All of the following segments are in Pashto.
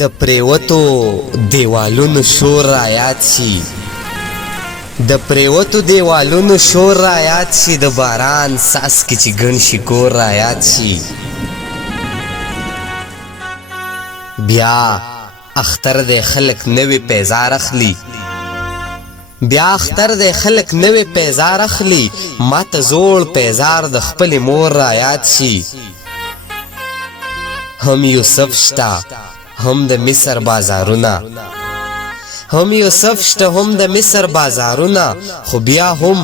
د پریوتو دیوالونو شور رایاد شي د پریوتو دیوالونو شور رایاد شي د باران ساس کې چې ګڼ شي کور رایاد شي بیا اختر د خلک نوې پیزار اخلي بیا اختر د خلک نوې پیزار اخلي ماته زوړ پیزار د خپلې مور رایاد شي هم یوسف شته هم د مصر بازارونه هم یوسف شته هم د مصر بازارونه خو بیا هم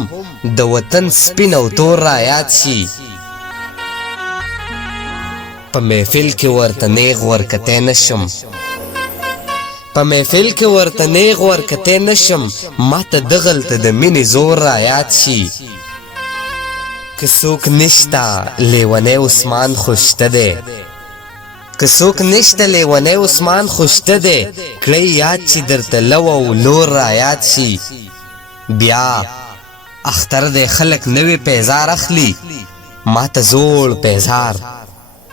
د وطن سپین او تور رایاد شي په محفل کې ورته نیغ ورکتی نشم په محفل کې ورته نیغ ورکتی نشم ماته دغلته د مینې زور رایاد شي که څوک نشته لیونی عثمان خوشته دی که څوک نشته لیونی عثمان خوشته دی کړئ یاد چې درته لو او لور رایاد شي بیا اختر د خلک نوې پیزار اخلي ماته زوړ پیزار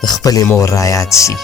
د خپلې مور رایاد شي